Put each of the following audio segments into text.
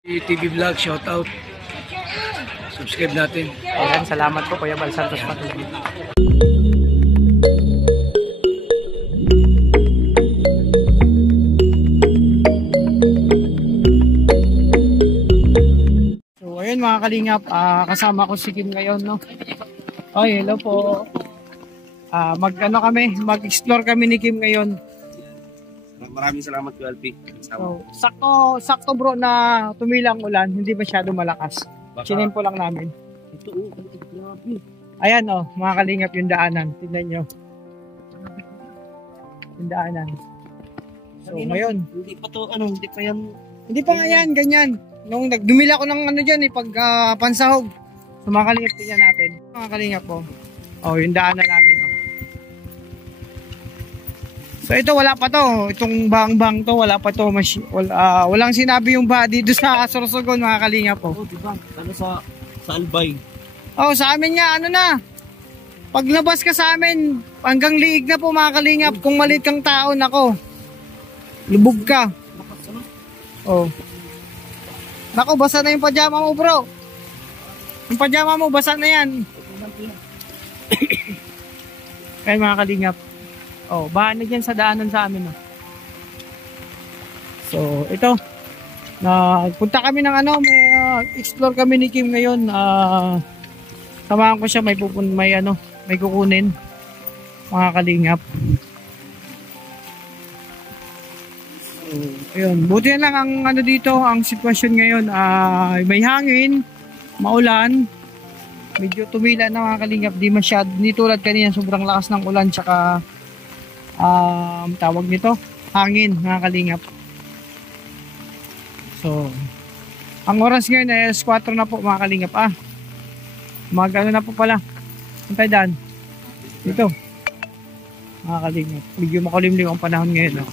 TV Vlog, shout out. Subscribe natin. Ayan, salamat po Kuya Bal Santos Patuloy. So ayun mga kalingap, kasama ko si Kim ngayon, no. Oy, hello po. Mag-explore kami ni Kim ngayon. Maraming salamat po, LP. So, sakto bro na tumilang ulan, hindi masyado malakas. Chinempo lang namin. Ito, grabe. Ayan mga kalingap yung daanan. Tingnan nyo. Yung daanan. So ngayon. Hindi pa to, hindi pa yan. Hindi pa nga yan, ganyan. Nung dumila ko ng dyan, pag pansahog. So mga kalingap, tingnan natin. Mga kalingap po. Yung daanan namin. So ito wala pa to, itong bang to wala pa to, walang sinabi yung ba dito sa Sorsogon mga kalingap po. Diba? Ano sa Albay? Sa amin nga na. Pag labas ka sa amin, hanggang liig na po mga kalingap, kung maliit kang tao nako. Lubog ka. Nako, basa na yung pajama mo, bro. Yung pajama mo basa na yan. Kaya mga kalingap. Bahan na dyan sa daanan sa amin. So, ito. Punta kami ng may explore kami ni Kim ngayon. Samahan ko siya, may kukunin. Mga kalingap. So, ayun. Buti na lang ang dito, ang sitwasyon ngayon. May hangin, maulan. Medyo tumila na mga kalingap. Di tulad kanina, sobrang lakas ng ulan. Tsaka tawag nito hangin mga kalingap. So ang oras ngayon ay 4 na po mga kalingap. Magano na po pala antay daan dito mga kalingap. Medyo makulimlim ang panahon ngayon.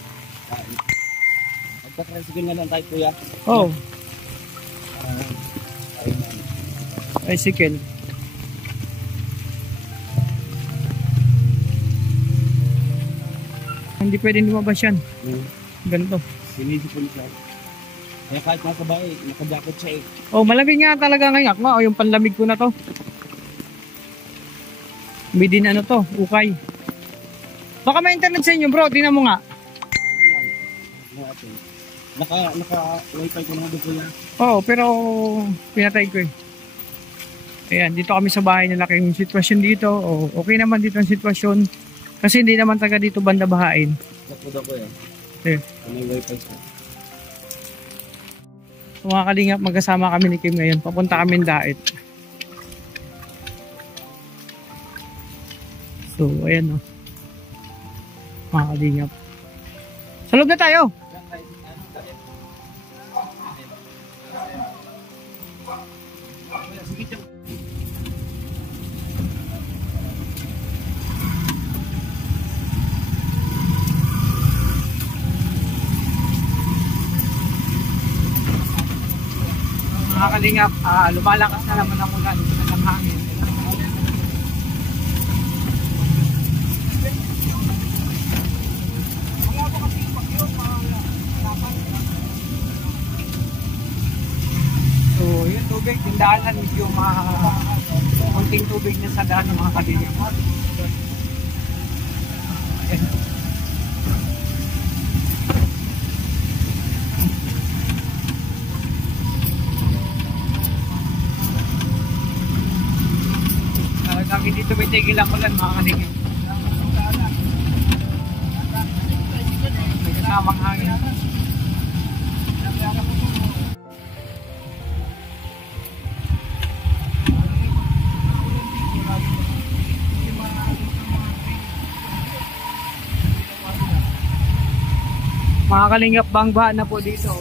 Magka-tricycle nga lang tayo kuya. Tricycle. Hindi pwedeng lumabas yan. Ganito. Sinisip ko siya. Kaya kahit mga kabae, nakajakot siya malamig nga talaga ngayon. Yung panlamig ko na to. May din ukay. Baka may internet sa inyo bro, tingnan mo nga. Naka-wifi ko na doon kuya. Pero pinatay ko Ayan, dito kami sa bahay nila. Yung sitwasyon dito, okay naman dito ang sitwasyon. Kasi hindi naman taga dito banda bahain. Ako may wifi ko. So, mga kalingap, magkasama kami ni Kim ngayon. Papunta kami Daet. So, ayan mga kalingap. Sa loob na tayo! Mga kalingap, lumalakas na naman ang ulan ng hangin. So, yung tubig, yung daanan, medyo konting tubig na sa daan ng mga kalingap. Hindi tumitigil ang ulan mga kalingap. May kasamang hangin. Mga kalingap, bangba na po dito.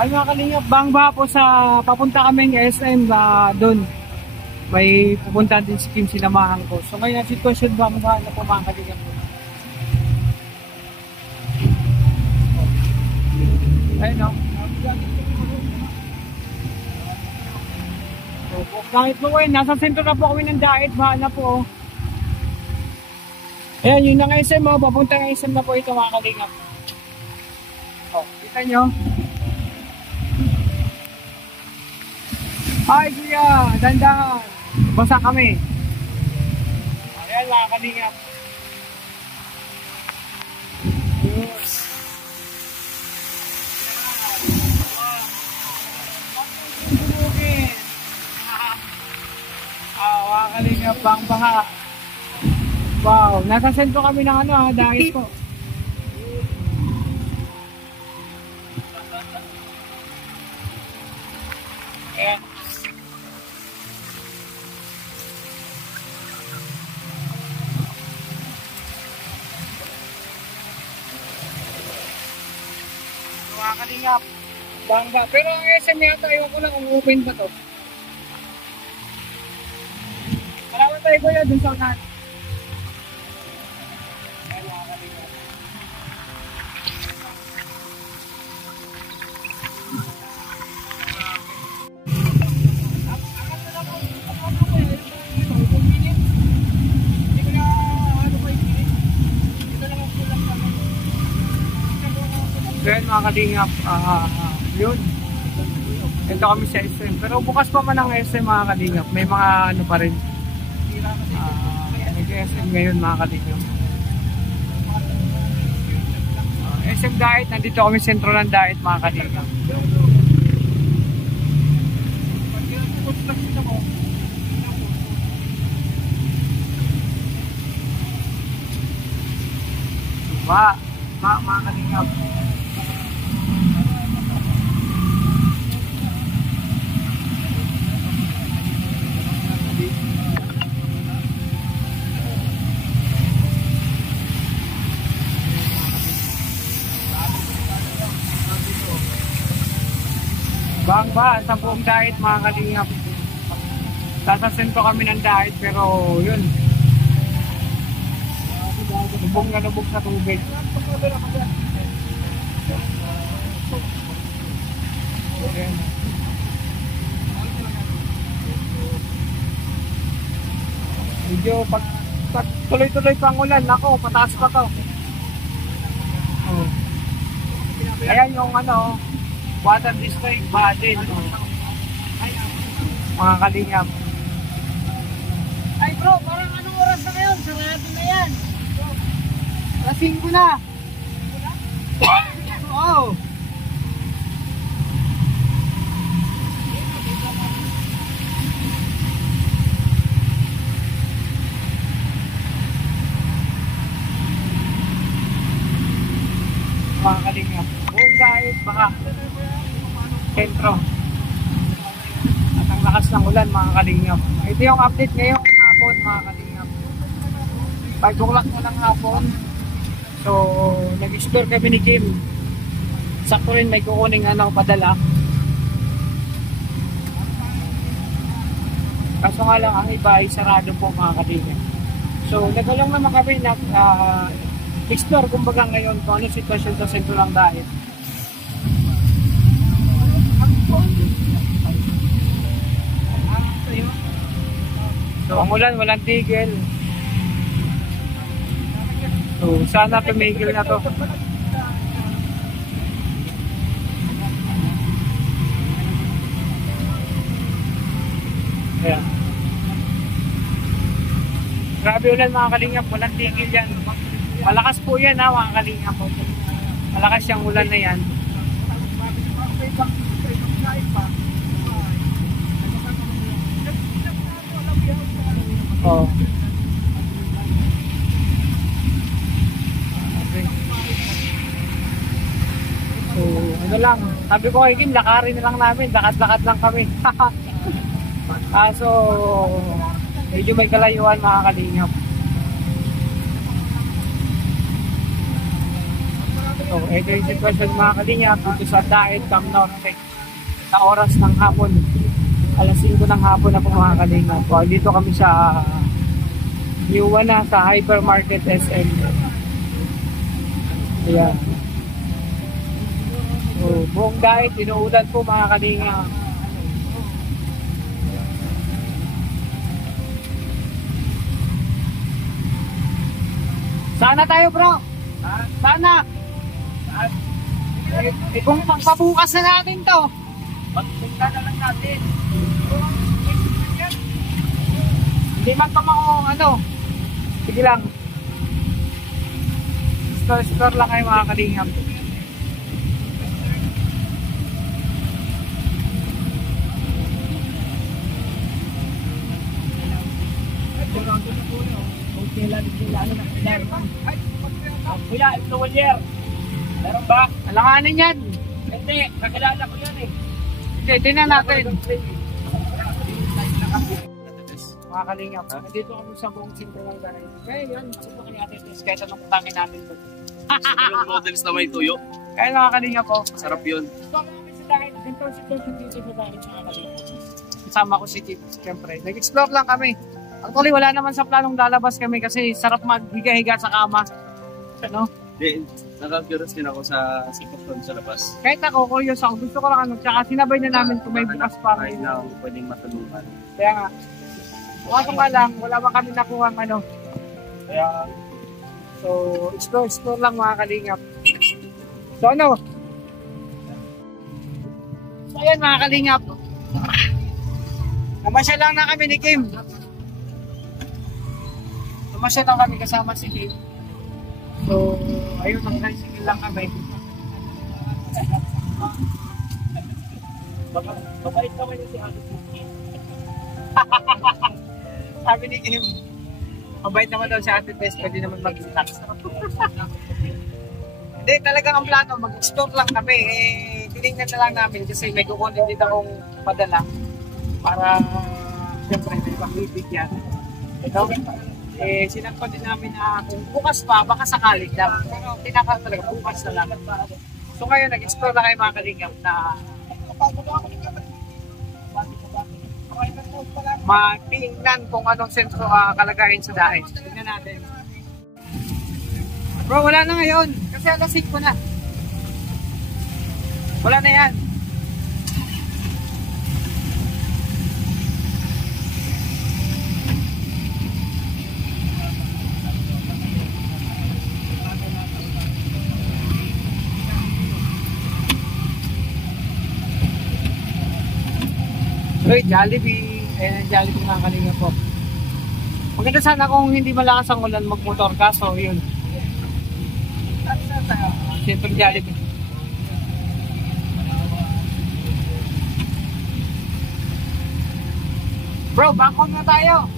Ay mga kalingap, bangba po sa papunta kaming SM doon. May pupunta din si Kim, sinamahan ko. So ngayon ang sitwasyon bangba na po mga kalingap. Ayun Kahit po kayo, nasa sentro na po kami ng Dait, bahala po. Ayan, yun ang SM mo, papunta ng SM na po ito mga kalingap. Oh, kita nyo? Hi kuya, dandahan. Basa kami. Ayan mga kalingap. Yes. Mga kalingap, pang baha. Wow, nasa sentro kami ng dahil po. Ayan. Mga kalingap, bangga. Pero ang SM yata, ayaw ko lang kung open ba to. Malaman tayo kuya dun sa unahan. Ayan mga kalingap. Ayan mga kalingap, yun. Ito kami sa SM. Pero bukas pa man ang SM mga kalingap. May mga ano pa rin. Nag-SM ngayon mga kalingap. SM Dait, nandito kami sentro ng Dait mga kalingap. Mga kalingap. Bangba sa buong Dait mga kalingap. Sasasento kami ng Dait pero yun. Lubog na lubog sa tubig. Ayan. Medyo pag tuloy-tuloy pang ulan, ako pataas pa to. Oh. Ayan yung water district, Badin. Mga kalingap. Ay bro, parang anong oras na ngayon? Sarado na yan. Lasing ko na. Oo. Mga kalingap. Buong Dait, baka sentro. At ang lakas ng ulan mga kalingap. Ito yung update ngayong hapon mga kalingap. 5 o'clock na ng hapon. So, nag-explore kami ni Kim. Sakto rin may kukuning padala. Kaso nga lang ang iba ay sarado po mga kalingap. So, nagulong naman kami na explore kumbaga ngayon kung ano sitwasyon sa sentro ng Dait. So, ang ulan, walang tigil. So, sana tumigil na to. Ayan. Grabe ulan mga kalingap, walang tigil yan. Malakas po yan mga kalingap. Malakas yung ulan na yan. Oh. Okay. So, ano lang. Sabi ko kay Kim, lakarin na lang namin. Lakad-lakad lang kami. So, medyo may kalayuan mga kalingap. So, ito yung sitwasyon mga kalingap dito sa Dait, Cam Norte. Sa oras ng hapon. Alas 5 ng hapon na po mga kalingap. So, dito kami sa Yuwa na sa Hypermarket SM. Ayan. So, buong dahil, tinuulan po mga kalinga. Sana tayo bro? Sana? Kung pagpabukas na natin to. Pagpunta na lang natin. Hindi man pa ano. Sige lang. Store lang kayo mga kalingap. Kuya, influencer. Meron ba? Alanganin yan. Hindi, kakilala ko yan eh. Hindi, tingnan natin. Mga kalingap, dito kami sa buong simple ng dahil. Kaya yan, subukan natin ito. Kaya anong putangin natin ito. Yung noodles na may tuyo. Kaya mga kalingap po. Sarap yun. Gusto namin sa dahil. Ganito ang sitwasyon dito sa dahil mga kalingap. Kasama ko si Chief, siyempre. Nag-explore lang kami. Actually, wala naman sa planong lalabas kami kasi sarap maghiga-higa sa kama. Ano? Hindi, nakakurious din ako sa sitwasyon sa labas. Kahit ako, curious ako. Gusto ko lang ano. Tsaka sinabay na namin kung may bukas pa. Kahit na pwedeng matulungan. Kaya nga. Kaso nga lang, wala ba kami nakuha ano. Kaya, so, explore lang mga kalingap. So ano? So ayan mga kalingap. Namasyal lang na kami ni Kim. Namasyal lang kami kasama si Kim. So, ayun, nag-tricycle lang kami. Mabait naman yung si Ate Kim. Sabi ni Kim, mabait naman daw si Ate Tess, pwede naman mag-relax. Hindi, talagang ang plano, mag-explore lang kami. Tinignan na lang namin kasi may kukunin din akong padala para siyempre may pagbibigyan. Ito, sinangko din namin na kung bukas pa, baka sakali lang. Pero tinaka talaga, bukas na lang. So ngayon, nag-explore na kayo mga kalingap na matingnan kung anong sentro kalagayan sa dahil. Tingnan natin. Bro, wala na ngayon. Kasi alas 5 na. Wala na yan. Uy, Jollibee. Ayan ang Jollibee mga kalinga po. Maganda sana kung hindi malakas ang ulan magmotor kaso yun. Siyempre Jollibee. Bro, bangkong na tayo.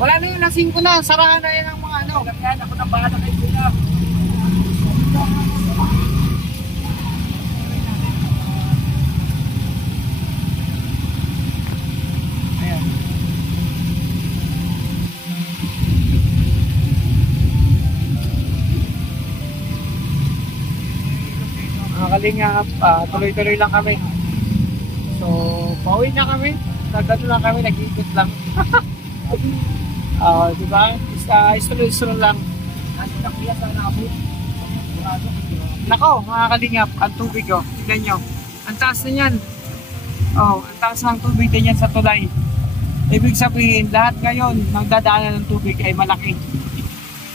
Wala na yun, lasing ko na. Sarahan na yun ang mga ano. Yan, ako nang bahala kay Kuya. Kalingap, tuloy-tuloy lang kami. So, pauwi na kami. Nagdato lang kami, nag-iikot lang. Diba? Isunod-sunod lang. Nako, mga kalingap, ang tubig oh. Tignan nyo. Ang taas na yan. Oh, ang taas ng tubig din yan sa tulay. Ibig sabihin, lahat ngayon ng dadaanan ng tubig ay malaki.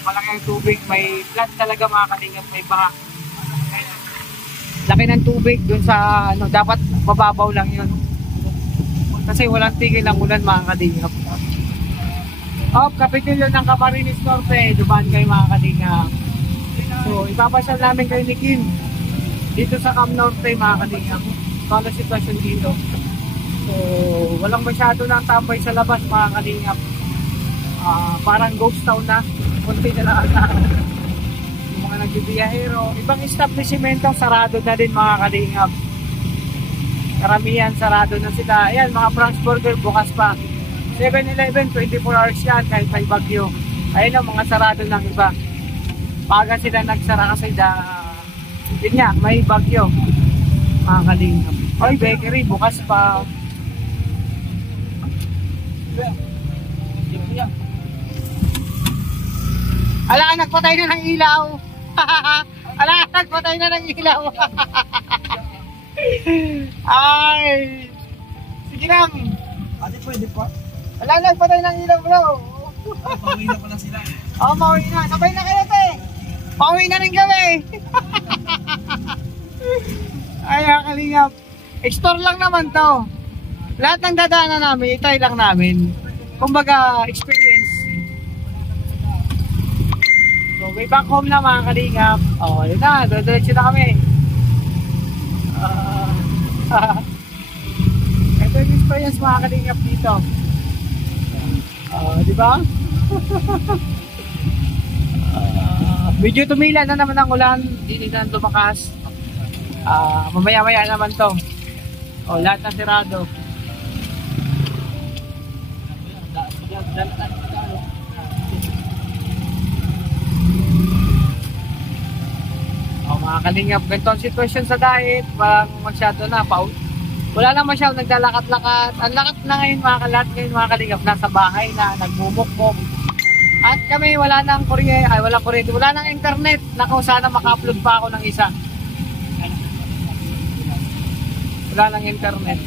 Malaki ang tubig. May flood talaga mga kalingap. May baha. Laki ng tubig dun sa ano, dapat mababaw lang yun kasi walang tigil ang ulan mga kalingap. Kapitulyo ng Camarines Norte, dumaan kayo mga kalingap. So ipapasyal namin kayo ni Kim dito sa Cam Norte mga kalingap. So ano sitwasyon dito, so walang masyado ng tambay sa labas mga kalingap. Parang ghost town na, kunti na lang ang mga nagbibiyahero. Ibang establishmento sarado na din mga kalingap. Karamihan sarado na sila. Ayan, mga Frank's Burger bukas pa. 7-Eleven 24 hours yan kahit may bagyo. Ayan ang mga sarado ng iba. Paga sila nagsara kasi yun nga, may bagyo mga kalingap. Oy, bakery bukas pa. Ala, nagpatay na ng ilaw. Ala, nagpatay na ng ilaw. Ay. Sige lang. Ate, pwede pa. Wala, nagpatay ng ilaw, bro. Pauwi na pala sila. Oo, pauwi na. Sabay na kayo, te. Pauwi na rin kami. Ay, kalingap. Store lang naman to. Lahat ng dadaanan namin, itay lang namin. Kumbaga, experience. So, way back home na mga kalingap. Oh, yun na. Diretso na kami. Ito yung experience mga kalingap dito. Di ba? Medyo tumila na naman ang ulan. Hindi na lumakas. Mamaya-maya naman to. Lahat na sirado. Mga kalingap, ganito ang sitwasyon sa diet. Walang masyado na. Wala na masyado naglalakad-lakad. Ang lakat na ngayon mga kalingap, nasa bahay na, nagmumukmok. At kami wala nang kuryente, wala nang internet. Naku, sana maka-upload pa ako ng isa. Wala nang internet.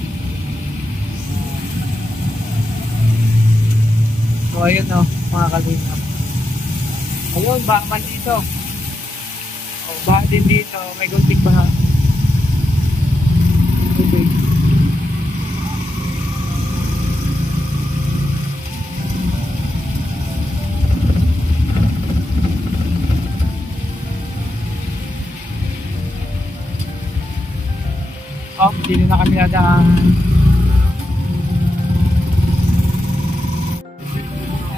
So ayun mga kalingap. Ayun, bakman dito. Baha din dito, may gunting baha. Tubig. Hindi na kami nadaan.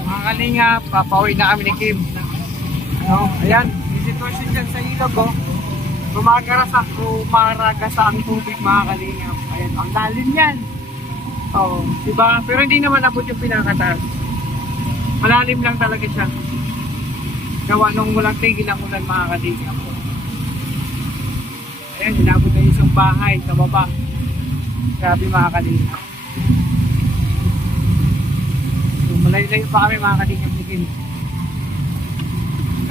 Mga kalingap, papauwi na kami ni Kim. Ayan, yung sitwasyon dyan sa ilog, Rumaragas ang tubig mga kalingap. Ayan, ang lalim yan. Diba? Pero hindi naman abot yung pinakataas. Malalim lang talaga siya. Gawa nung walang tigil ang ulan mga kalingap. Ayan, inabot na isang bahay sa baba. Grabe mga kalingap. So, malayo-layo pa kami mga kalingap.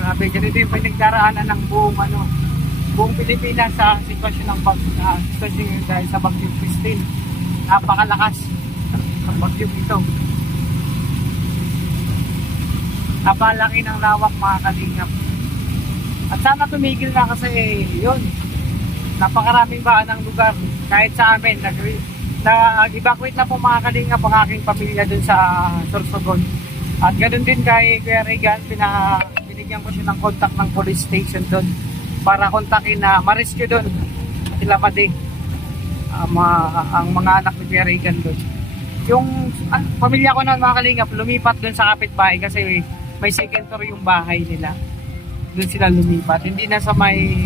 Grabe, ganito yung pinagdaraanan ng buong Pilipinas sa sitwasyon ng sitwasyon yun dahil sa Bagyong Christine. Napakalakas ng bagyong ito. Napalaki ng lawak mga kalingap. At sana tumigil na kasi yun. Napakaraming baan ng lugar. Kahit sa amin, nag-evacuate na po mga kalingap ang aking pamilya dun sa Sorsogon. At ganoon din kay Kuya Regan, binigyan ko siya ng contact ng police station doon para kontakin na ma-rescue doon sila Madi, ang mga anak ni Kuya Regan doon. Yung pamilya ko na mga kalingap lumipat doon sa kapitbahay kasi may second floor yung bahay nila. Doon sila lumipat, hindi na sa may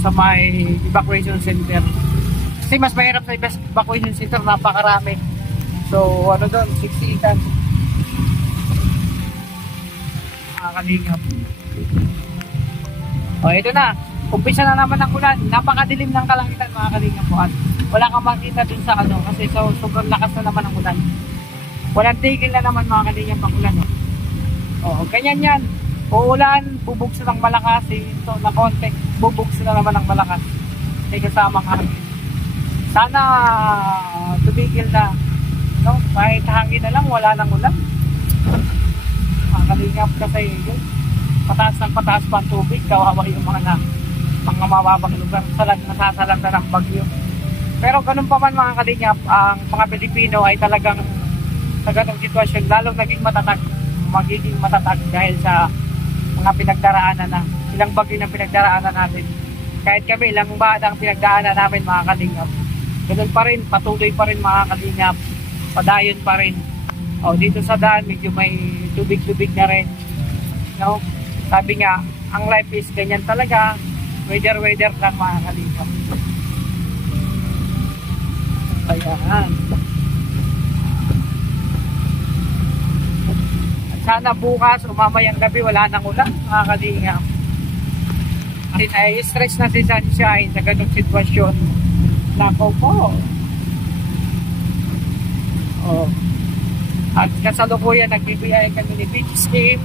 sa may evacuation center. Kasi mas mahirap sa evacuation center, napakarami. So doon, 60 tons. Mga kalingap. Ito na. Umpisa na naman ang ulan. Napakadilim ng kalangitan mga kalingap po. At wala kang makita dun sa kasi sobrang lakas na naman ang ulan. Walang tigil na naman mga kalingap ang ulan. Ganyan yan. Uulan, bubugso ng malakas. Ito na konti, bubugso na naman ng malakas. May kasamang hangin. Sana tumigil na. Kahit hangin na lang, wala nang ulan. Kalingap kasi yun, pataas pa ang tubig, kawawa yung mga mababang lugar, nasasalanta ng bagyo. Pero ganun pa man mga kalingap, ang mga Pilipino ay talagang sa ganung sitwasyon lalong magiging matatag dahil sa mga pinagdaraanan na, ilang bagyo na pinagdaraanan natin. Kahit kami, ilang badang pinagdaanan namin mga kalingap. Ganun pa rin, patuloy pa rin mga kalingap, padayon pa rin. Dito sa daan, medyo may tubig-tubig na rin. Sabi nga, ang life is ganyan talaga. Weather lang mga kalingap. Ayan. At sana bukas, umamayang gabi, wala nang ulan mga kalingap. Kasi na-stress na si Sunshine sa ganung sitwasyon. Nako po. At kasalukuyan nagbibigay kami ni Beach Team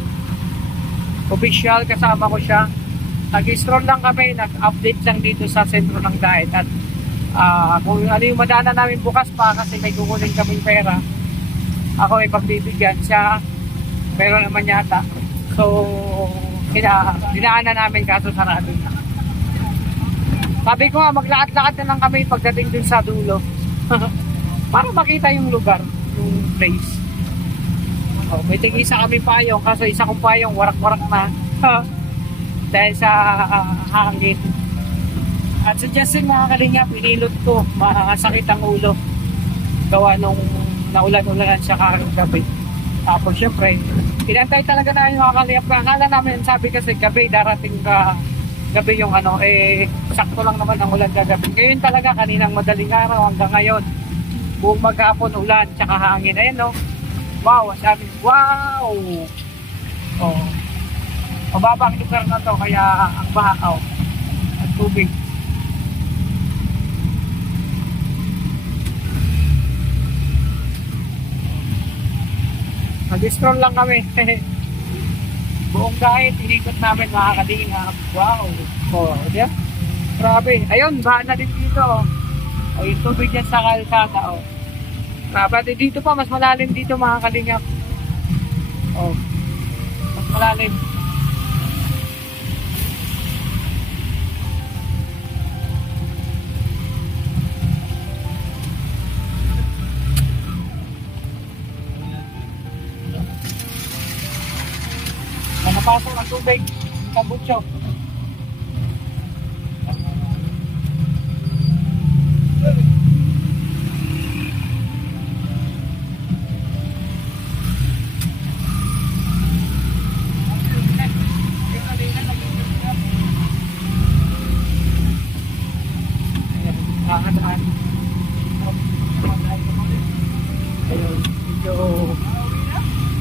official, kasama ko siya. nag-stroll lang kami, nag-update lang dito sa sentro ng Daet at kung ano yung madaanan namin bukas pa kasi may kukunin kaming pera, ako ay pagbibigyan siya, meron naman yata. So dinaanan namin kaso sarado na. Sabi ko nga maglakad-lakad na lang kami pagdating dun sa dulo para makita yung lugar, yung place. May tig-isa kami payong kaso isa kong payong warak-warak na dahil sa hangin. At sa Justin mga kalingap, pinilot ko, masakit ang ulo gawa nung naulan-ulanan siya karang gabi. Tapos syempre inantay talaga na yung mga kalingap. Akala namin, sabi kasi gabi darating ka gabi yung ano, sakto lang naman ang ulan kagabi. Ngayon talaga, kaninang madaling araw hanggang ngayon, buong maghapon ulan tsaka hangin. Ayan no, wow, sabi, wow. Mababa ang lugar na to kaya ang bahaw at tubig. Nag-stroll lang kami. Buong Daet, inikot namin mga kalingap. Wow. Diba? Grabe. Ayun, bahan na din dito. Yung tubig yan sa kalsada. Grabe. Dito pa, mas malalim dito mga kalingap. Mas malalim. Napasok ang tubig, kabutso.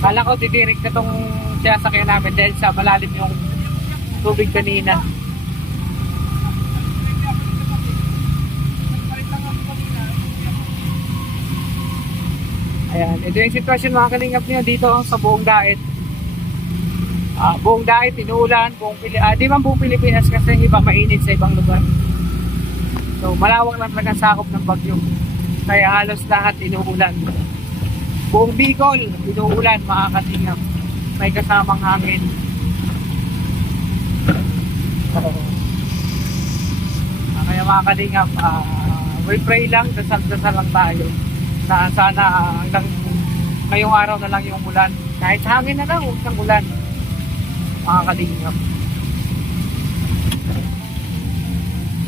Kala ko didirik na tong sasakyan namin dahil sa malalim yung tubig kanina. Ayan, ito yung sitwasyon mga kalingap niya dito sa buong Daet. Buong Daet, inuulan, di man buong Pilipinas kasi iba mainit sa ibang lugar. So malawak lang talaga sakop ng bagyo. Kaya halos lahat inuulan. Buong Bicol, inuulan mga kalingap. May kasamang hangin. Kaya mga kalingap, we pray lang, dasal-dasal lang tayo na sana hanggang ngayong araw na lang yung ulan. Kahit hangin na lang, huwag ng ulan mga kalingap.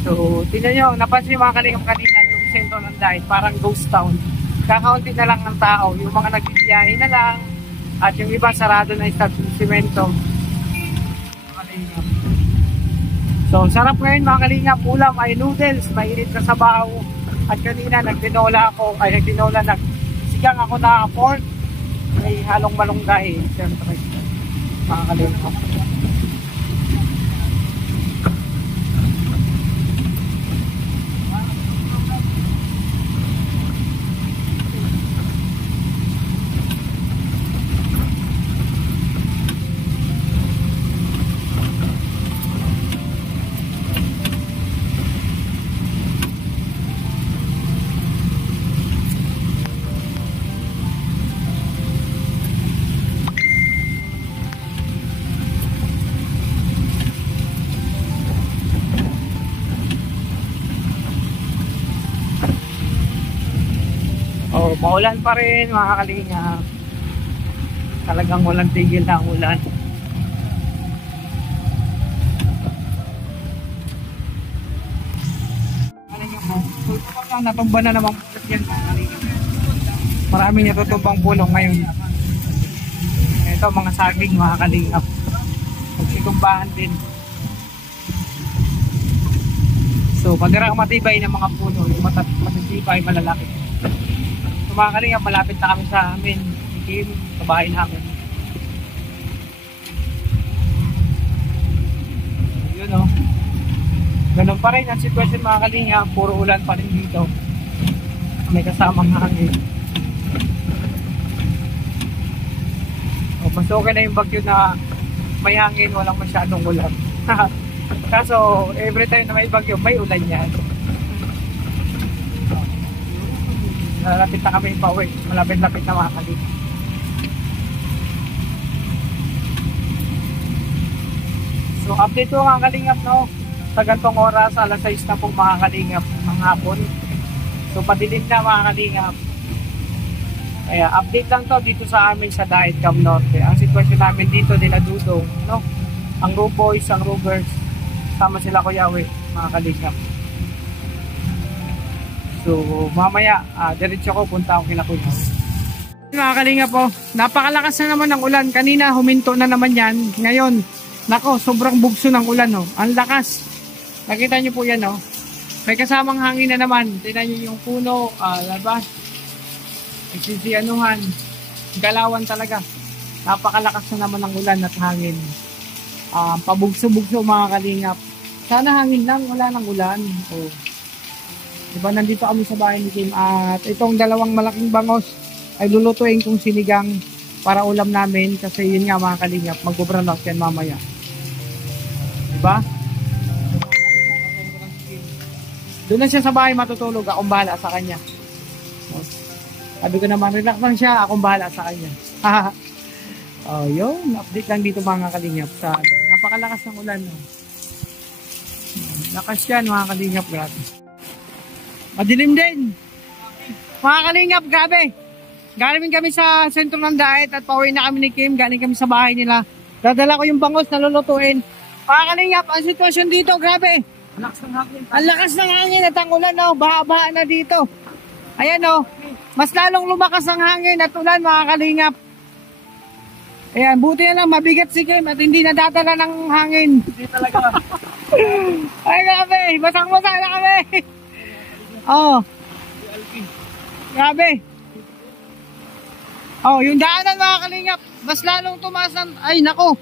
So tingnan nyo, napansin mga kalingap kanina yung sentro ng Daet, parang ghost town. Kakaunti na lang ng tao, yung mga nagbibiyahe na lang at yung iba sarado na establishmento. So sarap ngayon mga kalingap, ulam ay noodles, mainit na sabaw. At kanina nagtinola nagsigang ako na pork, may halong malunggay, siyempre mga kalingap. Maulan pa rin mga kalingap. Talagang walang tigil na ang ulan. Natumba na naman yan mga kalingap. Maraming natutumbang pulong ngayon. Ito mga saging mga kalingap. Pagsitumbahan din. So pagkarang matibay ng mga puno, yung matitibay malalaki. Mga kalingap, malapit na kami sa amin, sa bahay namin. Yun o. Ganun pa rin ang sitwasyon mga kalingap, puro ulan pa rin dito. May kasamang hangin. Mas okay na yung bagyo na may hangin, walang masyadong ulan. Kaso, every time na may bagyo, may ulan yan. Malapit na kami pauwi. Malapit-lapit na mga kalingap. So, update ko mga kalingap, no? Sa gantong oras, alas 6 na po mga kalingap ng hapon. So, padilim na mga kalingap. Kaya, update lang to dito sa amin sa Daet Cam Norte. Ang sitwasyon namin dito, nila Dudong, no? Ang Row Boys, ang Rovers, sama sila Kuya Awe, mga kalingap. So, mamaya, diretso ko, punta ako kila Kuya Awe. Mga kalingap po, napakalakas na naman ng ulan. Kanina, huminto na naman yan. Ngayon, nako, sobrang bugso ng ulan, no? Ang lakas. Nakita nyo po yan, no? May kasamang hangin na naman. Tingnan nyo yung puno, labas. Nagsisianuhan. Galawan talaga. Napakalakas na naman ng ulan at hangin. Pabugso-bugso mga kalingap. Sana hangin lang, wala nang ulan. O, diba, nandito kami sa bahay ni Kim. At itong dalawang malaking bangos ay lulutuin kong sinigang para ulam namin. Kasi yun nga mga kalingap, mag-brown out yan mamaya. Diba? Doon na siya sa bahay matutulog. Akong bahala sa kanya. Sabi ko naman, relax lang siya. Akong bahala sa kanya. Oh, yun. Update lang dito mga kalingap. Sa napakalakas ng ulan. No? Lakas yan mga kalingap. Grabe. Madilim din. Mga kalingap, grabe. Galing kami sa sentro ng Daet at pauwi na kami ni Kim. Galing kami sa bahay nila. Dadala ko yung bangos na lulutuin. Mga kalingap, ang sitwasyon dito, grabe. Ang lakas ng hangin at ang ulan, no? Baha-baha na dito. Ayan, no? Mas lalong lumakas ang hangin at ulan, mga kalingap. Ayan, buti na lang, mabigat si Kim at hindi nadadala ng hangin. Hindi talaga. Ay, grabe. Basang-basa na kami. Oh. Grabe. Oh, yung daanan mga kalingap, mas lalong tumaas ng, ay nako.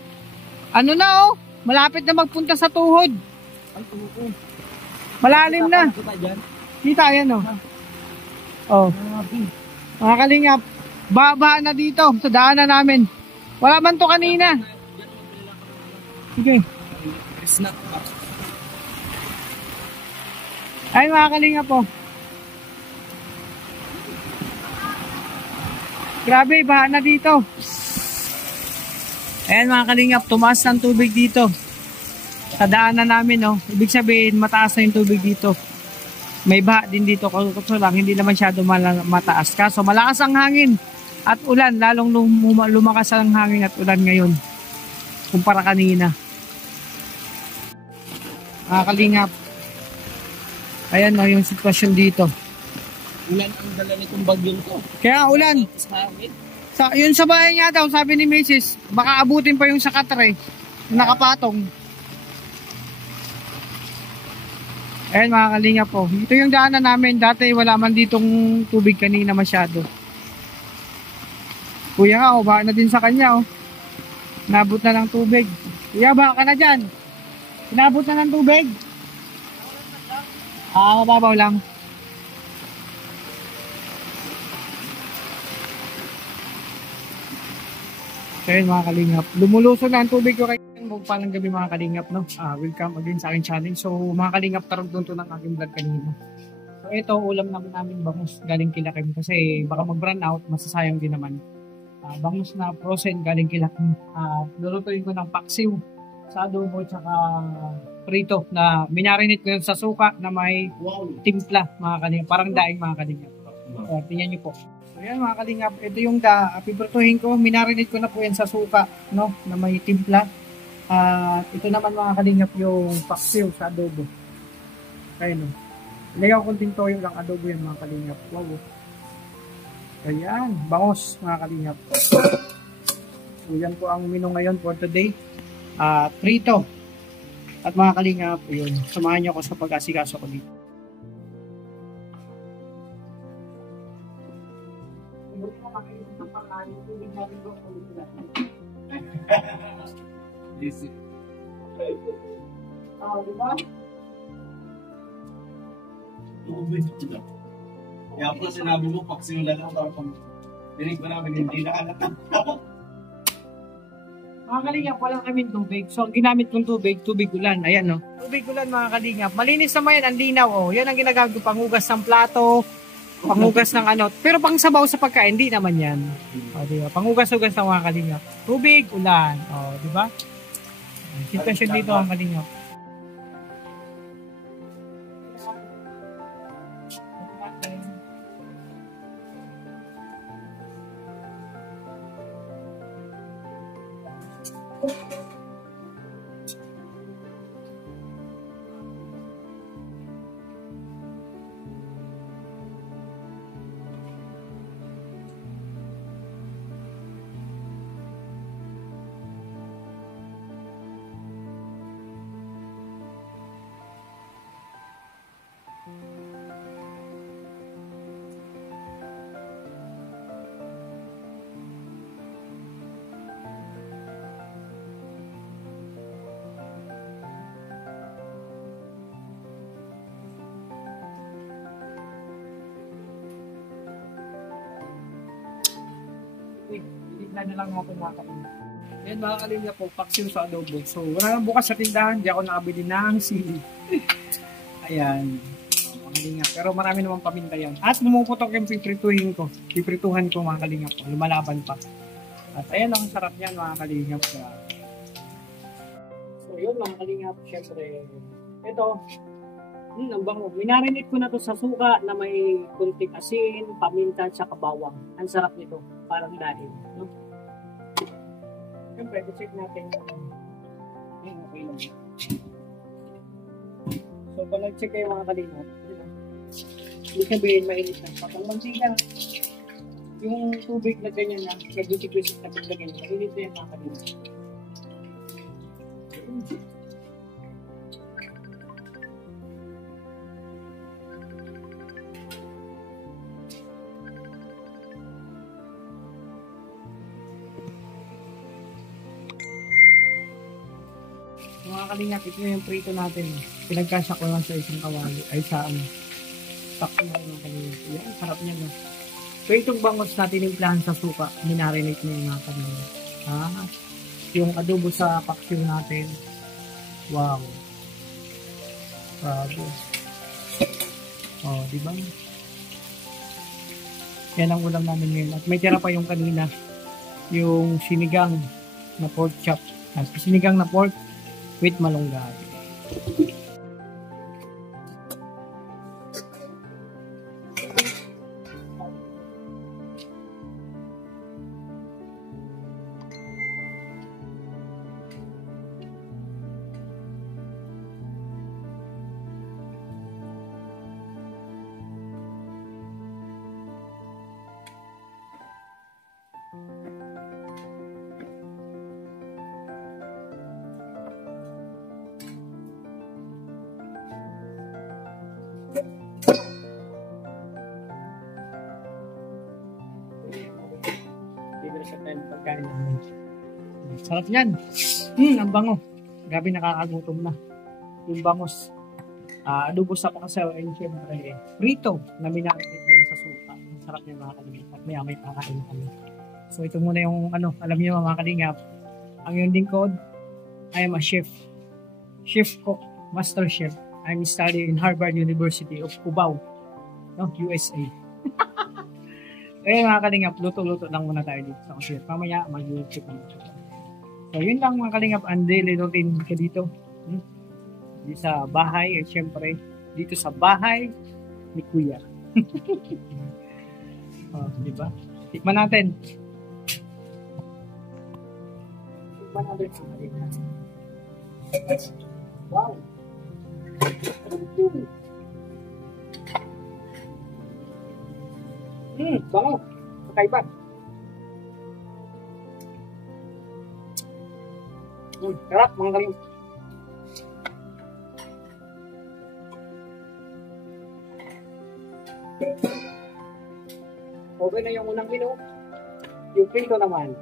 Ano na oh, malapit na magpunta sa tuhod. Malalim na. Kita yan oh. Oh. Mga kalingap, baba na dito sa daanan namin. Wala man to kanina. Sige. Ay mga kalingap po. Grabe, baha na dito. Ayan mga kalingap, tumaas ng tubig dito. Sa daanan namin, no? Ibig sabihin, mataas na yung tubig dito. May baha din dito, kaso lang, hindi naman masyado mataas. Kaso malakas ang hangin at ulan, lalong lumakas ang hangin at ulan ngayon. Kumpara kanina. Mga kalingap. Ayan, no, yung sitwasyon dito. Ulan ang dala nitong bagyong to. Kaya ulan. Yun sa bahay nga daw, sabi ni Mrs. Baka abutin pa yung sa katre. Nakapatong. Ayan mga kalingap po. Ito yung daanan namin. Dati wala man ditong tubig kanina masyado. Kuya nga, oh, baka na din sa kanya. Oh. Nabot na ng tubig. Kuya, baka ka na dyan. Nabot na ng tubig. Mababaw lang. Kaya mga kalingap, lumulusog na ang tubig ko kay palang gabi mga kalingap, no? Welcome again sa aking channel. So mga kalingap, tarugtong to ng aking vlog kanina. So ito, ulam namin bangus galing kila Kim kasi baka mag-run out, masasayang din naman. Bangus na frozen galing kila Kim. Lulutuin ko ng paksiw sa adobo tsaka prito na minarinate ko yun sa suka na may timpla mga kalingap. Parang daing mga kalingap. Tingnan nyo po. Ayan mga kalingap, ito yung piprituhin ko, minarinate ko na po yan sa suka, no, na may timpla. Ito naman mga kalingap yung paksiw sa adobo. Kaya no, ilagay ko konting toyo lang adobo yan mga kalingap. Wow. Ayan, bangos mga kalingap. So yan po ang menu ngayon for today. Prito. At mga kalingap, yun, samahan nyo ako sa pag-asikaso ko dito. Easy. Diba? Kaya po sinabi mo, paksiw lang ako. Dinig ko namin, hindi na anak. Mga kalingap, wala kaming tubig. So, ang ginamit kong tubig ulan. Ayan, no? Tubig ulan, mga kalingap. Malinis naman yan, ang linaw, oh. Yan ang ginagamit ko, panghugas ng plato, panghugas ng ano. Pero pang sabaw sa pagkain, hindi naman yan. O, diba? Panghugas-hugas ng mga kalingap. Tubig, ulan. O, diba? Sitwasyon dito, ang kalingap. Itignan na lang natin mga kalingap. Yan mga kalingap po, paksiw sa adobo. So, wala nang bukas sa tindahan, di ako nakabili ng sili. Ayan. Mga kalingap. Pero marami naman paminta yan. At bumuputok yung piprituhan ko mga kalingap po. Lumalaban pa. At ayan ang sarap niyan mga kalingap. So, yun mga kalingap. Siyempre, ito, ang bango. Minarinate ko na to sa suka na may kunting asin, paminta, at saka bawang. Ang sarap nito. Parang dahil. No? Siyempre, check natin yung okay lang. So, pag nag-check kayo mga kalingap, hindi sabihin mainit na. Pag mantika, yung tubig na ganyan na, nag-duty-visit na ganyan, mainit na yung mga kalingap. Mga kalingap, ito yung prito natin. Pinagkasya ko lang sa isang kawali. Ay sa ano. Sakto na mga kalingap. Yan, sarap niya no. So itong bangos natin implahan sa suka. Minarinate na yung mga kalingap. Yung adobo sa paksiw natin. Wow. Bravo. Oh, di ba? Yan ang ulam namin ngayon. At may tira pa yung kanina. Yung sinigang na pork chop. At sinigang na pork with malunggay. Sarap yan. Ang bango. Grabe, nakakagutom na. Yung bangos. Adobo sa pakasaw and syempre prito na minarinate yan sa suka. Ang sarap niya mga kalingap. At may kakain kami. So ito muna yung alam niyo mga kalingap. Ang yung lingkod, I am a chef. Chef cook, master chef. I'm studying in Harvard University of Cubao, USA. Eh mga kalingap, luto-luto lang muna tayo dito sa chef. Mamaya mag-YouTube naman. So yun lang mga kalingap, ang daily routine ko dito. Dito sa bahay, at syempre dito sa bahay ni Kuya. Diba? Tikman natin. Wow. Bango. Kakaiba. Sarap mga kalingap. Okay na yung unang menu. Yung prito naman.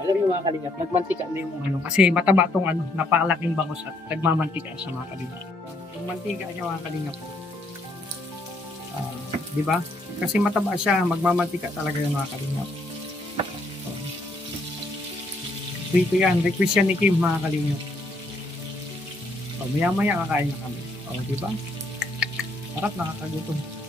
Alam niyo mga kalingap, nagmantika na yung ano. Kasi mataba tong ano, napakalaking bangus at nagmamantika sa mga kalingap. Yung mantika niya mga kalingap. Di ba? Kasi mataba siya, magmamantika talaga yung mga kalingap. Dito yan, request yan ni Kim mga kalingap. Maya-maya kakain na kami. Di ba? Sarap, nakakagutom.